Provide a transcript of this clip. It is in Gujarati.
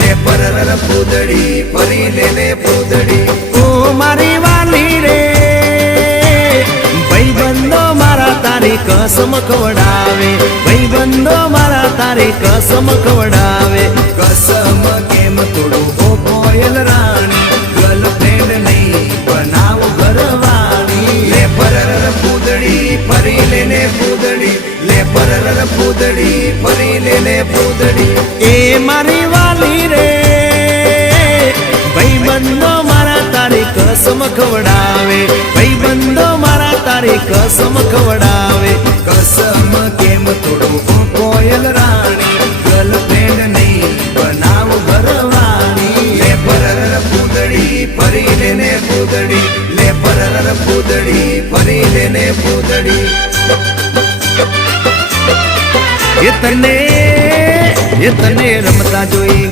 લે પરર પૂદડી ફરી લે પૂદડી ઓ મારી વાલી રે ભાઈબંધો મારા તારી કસમ ખવડાવે ભાઈબંધો મારા તારી કસમ ખવડાવે કસમ કેમ તોડું ઓ કોયલ રાણી ગર્લફ્રેન્ડ નહીં બનાવ ઘરવાળી લે પરર પૂદડી ફરી લે પૂદડી લે પરર પૂદડી ફરી લે પૂદડી એ મારી વાલી રે ભાઈબંધો મારા તારી કસમ ખવડાવે ભાઈબંધો મારા તારી કસમ ખવડાવે કસમ કેમ તોડું ઓ કોયલ રાણી ગર્લફ્રેન્ડ નહીં બનાવ ઘરવાળી લે પરર પૂદડી ફરી લે પૂદડી લે પરર પૂદડી ફરી લે પૂદડી એ તને રમતા જોઈ